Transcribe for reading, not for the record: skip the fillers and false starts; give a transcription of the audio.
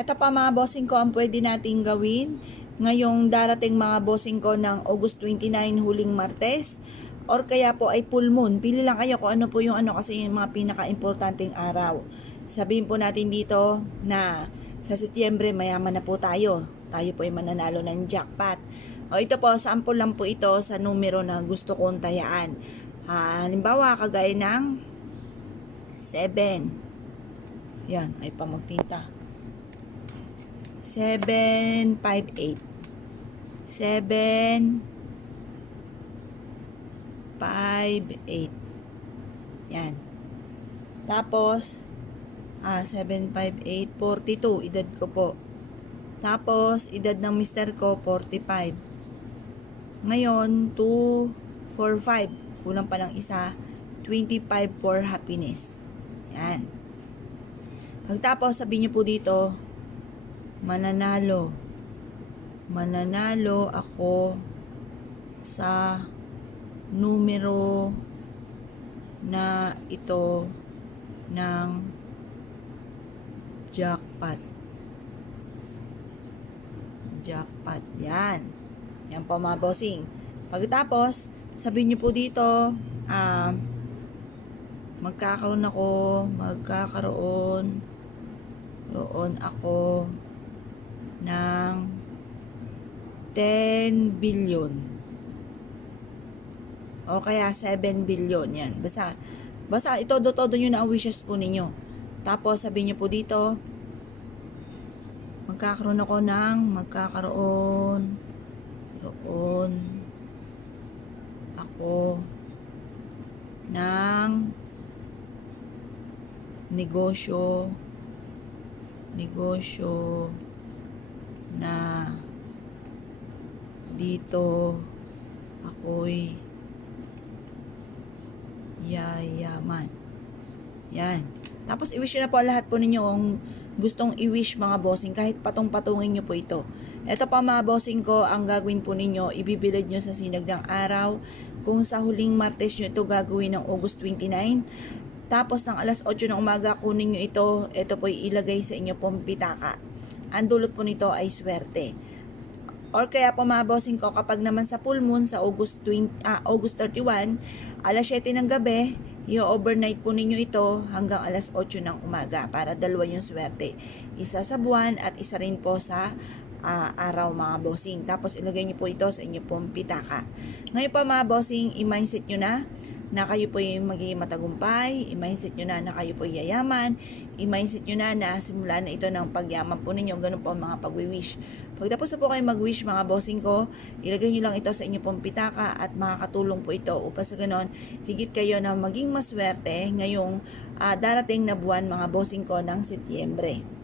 Eto pa mga bossing ko ang pwede nating gawin ngayong darating mga bossing ko ng August 29 huling Martes or kaya po ay full moon. Pili lang kayo kung ano po yung ano kasi yung mga pinaka-importanting araw. Sabihin po natin dito na sa Setyembre mayaman na po tayo. Tayo po ay mananalo ng jackpot. O ito po, sample lang po ito sa numero na gusto kong tayaan. Halimbawa, kagaya ng 7. Yan, ay pamagtinta. 7, 5, 8. 7, 5, 8. Yan. Tapos, 7, 5, 8, 42. Edad ko po. Tapos, edad ng mister ko, 45. Ngayon, 2, 4, 5. Kulang pa ng isa. 25 for happiness. Yan. Pagtapos, sabihin nyo po dito, mananalo. Mananalo ako sa numero na ito ng jackpot. Jackpot. Yan. Yan po mga bossing. Pagkatapos, sabihin nyo po dito, magkakaroon ako ng 10 billion. O kaya 7 billion. Yan. Basta ito-todo nyo na ang wishes po ninyo. Tapos sabihin nyo po dito, magkakaroon ako ng negosyo na dito ako'y yayaman. Yan. Tapos i-wish na po lahat po ninyo ang gustong i-wish mga bossing, kahit patong-patungin nyo po ito. Ito pa mga bossing ko, ang gagawin po ninyo, ibibilad nyo sa sinag ng araw. Kung sa huling Martes nyo ito gagawin ng August 29, tapos ng alas 8 ng umaga kunin nyo ito po ilagay sa inyo pong pitaka. Ang dulot po nito ay swerte. Or kaya po mga bossing ko, kapag naman sa full moon sa August 31, alas 7 ng gabi, i-overnight po ninyo ito hanggang alas 8 ng umaga para dalawa yung swerte. Isa sa buwan at isa rin po sa araw mga bossing. Tapos ilagay nyo po ito sa inyo pong pitaka. Ngayon pa mga bossing, i-mindset nyo na kayo po yung magiging matagumpay, i-mindset nyo na kayo po yayaman, i-mindset nyo na simula na ito ng pagyaman po ninyo, ganun po ang mga pag-wish. Pagtapos na po kayo mag-wish mga bossing ko, ilagay nyo lang ito sa inyo pong pitaka at makakatulong po ito upang sa ganon, higit kayo na maging maswerte ngayong darating na buwan mga bossing ko ng Setyembre.